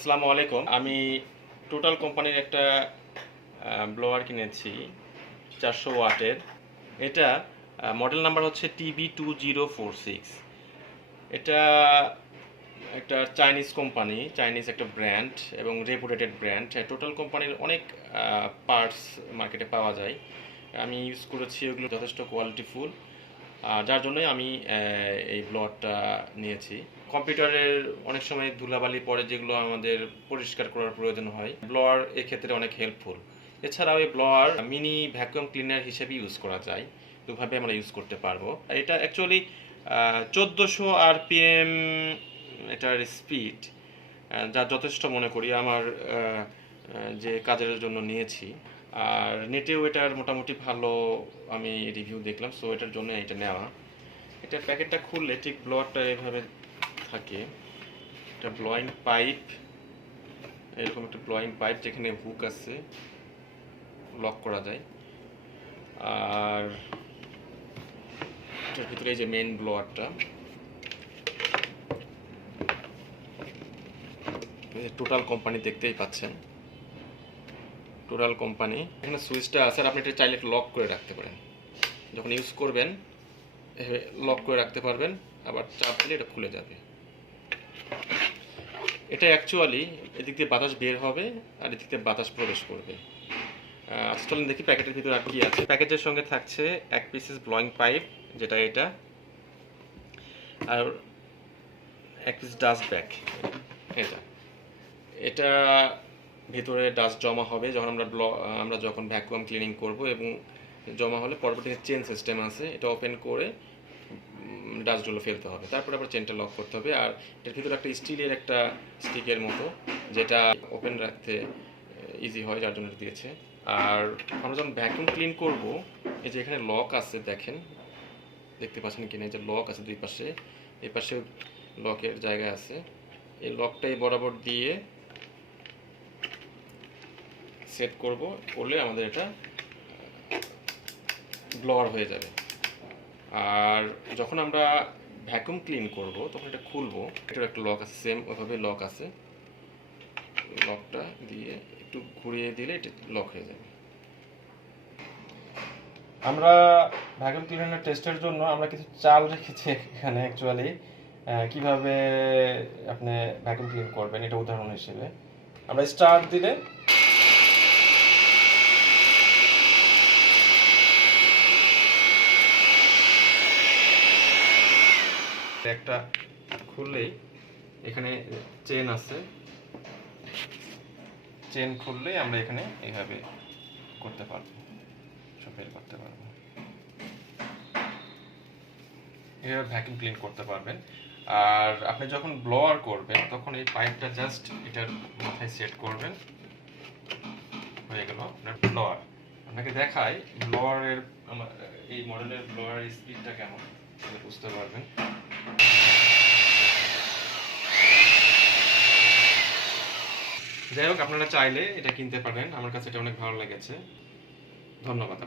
আসসালামু আলাইকুম। আমি টোটাল কোম্পানির একটা ব্লোয়ার কিনেছি 400 ওয়াটের। এটা মডেল নাম্বার হচ্ছে TB2046। এটা একটা চাইনিজ কোম্পানি, চাইনিজ একটা ব্র্যান্ড এবং রেপুটেটেড ব্র্যান্ড। টোটাল কোম্পানির অনেক পার্টস মার্কেটে পাওয়া যায়। আমি ইউজ করেছি, ওগুলো যথেষ্ট কোয়ালিটিফুল, যার জন্যই আমি এই ব্লোয়ারটা নিয়েছি। কম্পিউটারের অনেক সময় ধুলাবালি পড়ে, যেগুলো আমাদের পরিষ্কার করার প্রয়োজন হয়। ব্লোয়ার এক্ষেত্রে অনেক হেল্পফুল। এছাড়াও এই ব্লোয়ার মিনি ভ্যাকুয়াম ক্লিনার হিসেবে ইউজ করা যায়, দুভাবে আমরা ইউজ করতে পারবো। এটা অ্যাকচুয়ালি 1400 RPM এটার স্পিড, যা যথেষ্ট মনে করি আমার যে কাজের জন্য নিয়েছি। আর নেটেও এটার মোটামুটি ভালো আমি রিভিউ দেখলাম, সো এটার জন্য এটা নেওয়া। এটা প্যাকেটটা খুললে ঠিক ব্লোয়ারটা এভাবে থাকে। এটা ব্লোয়িং পাইপ, এরকম একটা ব্লোয়িং পাইপ যেখানে হুক আছে, লক করা যায়। আর এটার ভিতরে এই যে মেইন ব্লোয়ারটা, টোটাল কোম্পানি দেখতেই পাচ্ছেন, টোটাল কোম্পানি। এখানে সুইচটা আছে, আর আপনি এটা চাইলে লক করে রাখতে পারেন। যখন ইউজ করবেন লক করে রাখতে পারবেন, আবার চাপ দিলে এটা খুলে যাবে। এটা অ্যাকচুয়ালি এদিক দিয়ে বাতাস বের হবে আর এদিক দিয়ে বাতাস প্রবেশ করবে। আচ্ছা চলুন দেখি প্যাকেটের ভিতরে আর কি আছে। প্যাকেটের সঙ্গে থাকছে এক পিসেস ব্লোয়িং পাইপ, যেটা এটা, আর এক পিস ডাস্ট ব্যাগ। এটা এটা ভিতরে ডাস্ট জমা হবে যখন আমরা যখন ভ্যাকুয়াম ক্লিনিং করব, এবং জমা হলে পরবর্তীতে চেন সিস্টেম আছে, এটা ওপেন করে ডাস্টগুলো ফেলতে হবে, তারপরে আবার চেনটা লক করতে হবে। আর এর ভিতরে একটা স্টিলের একটা স্টিকের মতো, যেটা ওপেন রাখতে ইজি হয়, যার জন্য দিয়েছে। আর আমরা যখন ভ্যাকুয়াম ক্লিন করব, এই যে এখানে লক আছে, দেখতে পাচ্ছেন কিনা, এই যে লক আছে দুই পাশে, এই পাশে লকের জায়গা আছে। এই লকটাই বরাবর দিয়ে সেট করলে আমাদের এটা ব্লোয়ার হয়ে যাবে। আর যখন আমরা ভ্যাকুয়াম ক্লিন করব তখন এটা খুলবো, এটার একটা লক আছে, সেম ওইভাবে লক আছে। লকটা দিয়ে একটু ঘুরিয়ে দিলে এটা লক হয়ে যাবে। আমরা ভ্যাকুয়াম ক্লিনার টেস্টের জন্য আমরা কিছু চাল রেখেছি এখানে। অ্যাকচুয়ালি কিভাবে আপনি ভ্যাকুয়াম ক্লিন করবেন, এটা উদাহরণ হিসেবে আমরা স্টার্ট দিলে একটা খুললেই এখানে চেন আছে, চেন খুললেই আমরা এখানে এইভাবে করতে পারবো, সব বের করতে পারবো। এভাবে ভ্যাকুয়াম ক্লিন করতে পারবেন। আর আপনি যখন ব্লোয়ার করবেন তখন এই পাইপটা জাস্ট এটার মাথায় সেট করবেন, হয়ে গেল আপনার ব্লোয়ার। আপনাকে দেখাই ব্লোয়ারের, এই মডেলের ব্লোয়ারের স্পিডটা কেমন, বুঝতে পারবেন। যাই হোক, আপনারা চাইলে এটা কিনতে পারেন, আমার কাছে এটা অনেক ভালো লেগেছে। ধন্যবাদ।